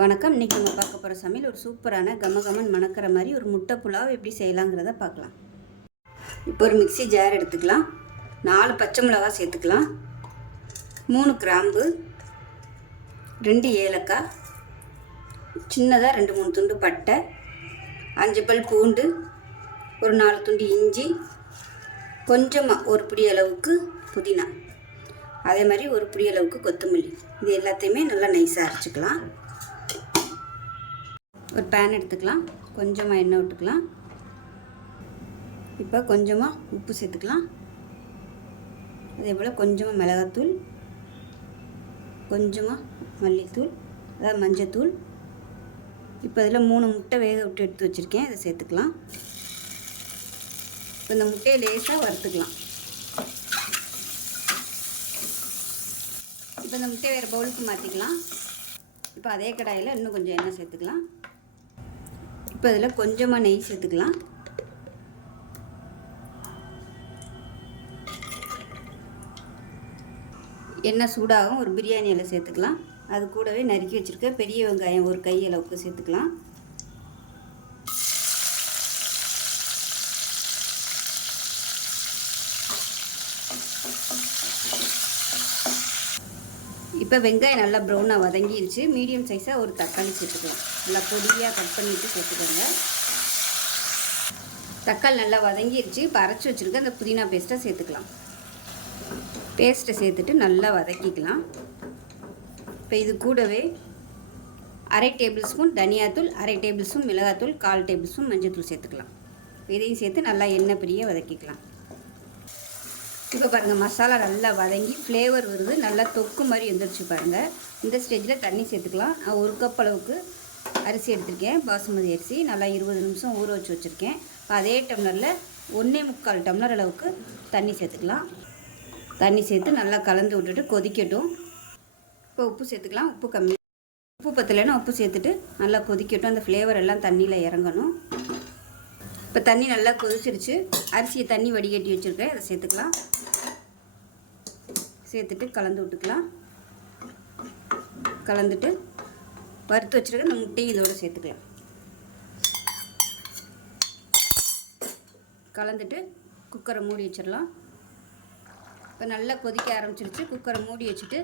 வணக்கம். இன்றைக்கி நம்ம பார்க்க போகிற சமையல் ஒரு சூப்பரான கமகமன் மணக்கிற மாதிரி ஒரு முட்டை புலாவ் எப்படி செய்யலாங்கிறத பார்க்கலாம். இப்போ ஒரு மிக்ஸி ஜார் எடுத்துக்கலாம். 4 பச்சை மிளகா சேர்த்துக்கலாம். 3 கிராம்பு, 2 ஏலக்காய், சின்னதாக 2-3 துண்டு பட்டை, 5 பல் பூண்டு, ஒரு 4 துண்டு இஞ்சி, கொஞ்சமாக ஒரு பிடி அளவுக்கு புதினா, அதே மாதிரி ஒரு பிடி அளவுக்கு கொத்தமல்லி. இது எல்லாத்தையுமே நல்லா நைஸாக அரைச்சிக்கலாம். ஒரு பேன் எடுத்துக்கலாம். கொஞ்சமாக எண்ணெய் விட்டுக்கலாம். இப்போ கொஞ்சமாக உப்பு சேர்த்துக்கலாம். அதே போல் கொஞ்சமாக மிளகாத்தூள், கொஞ்சமாக மல்லித்தூள், அதாவது மஞ்சத்தூள். இப்போ இதில் 3 முட்டை வேக விட்டு எடுத்து வச்சுருக்கேன், இதை சேர்த்துக்கலாம். இப்போ இந்த முட்டையை லேசாக வறுத்துக்கலாம். இப்போ இந்த முட்டையை வேறு பவுலுக்கு மாற்றிக்கலாம். இப்போ அதே கடாயில் இன்னும் கொஞ்சம் எண்ணெய் சேர்த்துக்கலாம். இப்போ இதில் கொஞ்சமாக நெய் சேர்த்துக்கலாம். எண்ணெய் சூடாகும் ஒரு பிரியாணி இலை சேர்த்துக்கலாம். அது கூடவே நறுக்கி வச்சுருக்க பெரிய வெங்காயம் ஒரு கை அளவுக்கு சேர்த்துக்கலாம். இப்போ வெங்காயம் நல்லா ப்ரௌனாக வதங்கிடுச்சு. மீடியம் சைஸாக ஒரு தக்காளி சேர்த்துக்கலாம். நல்லா பொடியாக கட் பண்ணிவிட்டு சேர்த்துக்கோங்க. தக்காளி நல்லா வதங்கிடுச்சு. இப்போ அரைச்சி வச்சுருக்க அந்த புதினா பேஸ்ட்டை சேர்த்துக்கலாம். பேஸ்ட்டை சேர்த்துட்டு நல்லா வதக்கிக்கலாம். இப்போ இது கூடவே 1/2 டேபிள் ஸ்பூன் தனியாத்தூள், 1/2 டேபிள் ஸ்பூன் மிளகாத்தூள், 1/4 டேபிள் ஸ்பூன் மஞ்சத்தூள் சேர்த்துக்கலாம். இதையும் சேர்த்து நல்லா எண்ணெய் பிரிய வதக்கிக்கலாம். இப்போ பாருங்கள், மசாலா நல்லா வதங்கி ஃப்ளேவர் வருது. நல்லா தொக்கு மாதிரி வந்துருச்சு பாருங்கள். இந்த ஸ்டேஜில் தண்ணி சேர்த்துக்கலாம். நான் 1 கப் அளவுக்கு அரிசி எடுத்திருக்கேன், பாசுமதி அரிசி. நல்லா 20 நிமிஷம் ஊற வச்சு வச்சுருக்கேன். அதே டம்ளரில் 1.25 டம்ளர் அளவுக்கு தண்ணி சேர்த்துக்கலாம். தண்ணி சேர்த்து நல்லா கலந்து விட்டுட்டு கொதிக்கட்டும். இப்போ உப்பு சேர்த்துக்கலாம். உப்பு கம்மி, உப்பு பத்தலைன்னா உப்பு சேர்த்துட்டு நல்லா கொதிக்கட்டும். அந்த ஃப்ளேவர் எல்லாம் தண்ணியில் இறங்கணும். இப்போ தண்ணி நல்லா கொதிச்சிருச்சு. அரிசியை தண்ணி வடிகட்டி வச்சுருக்கேன், அதை சேர்த்துக்கலாம். சேர்த்துட்டு கலந்து விட்டுக்கலாம். கலந்துட்டு வறுத்து வச்சுருக்க இந்த முட்டையும் இதோடு சேர்த்துக்கலாம். கலந்துட்டு குக்கரை மூடி வச்சிடலாம். இப்போ நல்லா கொதிக்க ஆரம்பிச்சிருச்சு. குக்கரை மூடி வச்சுட்டு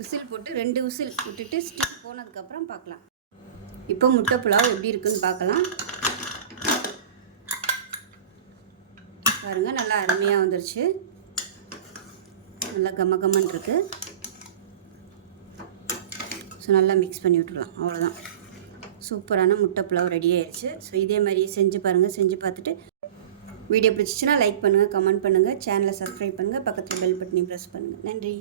விசில் போட்டு 2 விசில் விட்டுட்டு ஸ்டிக் போனதுக்கப்புறம் பார்க்கலாம். இப்போ முட்டை புலாவ் எப்படி இருக்குதுன்னு பார்க்கலாம். பாருங்கள், நல்லா அருமையாக வந்துருச்சு. நல்லா கமகமன் இருக்குது. ஸோ நல்லா மிக்ஸ் பண்ணி விட்டுடலாம். அவ்வளோதான், சூப்பரான முட்டை புலாவ் ரெடி ஆயிடுச்சு. ஸோ இதே மாதிரி செஞ்சு பாருங்கள். செஞ்சு பார்த்துட்டு வீடியோ பிடிச்சிச்சின்னா லைக் பண்ணுங்கள், கமெண்ட் பண்ணுங்கள், சேனலை சப்ஸ்கிரைப் பண்ணுங்கள், பக்கத்தில் பெல் பட்டனையும் ப்ரெஸ் பண்ணுங்கள். நன்றி.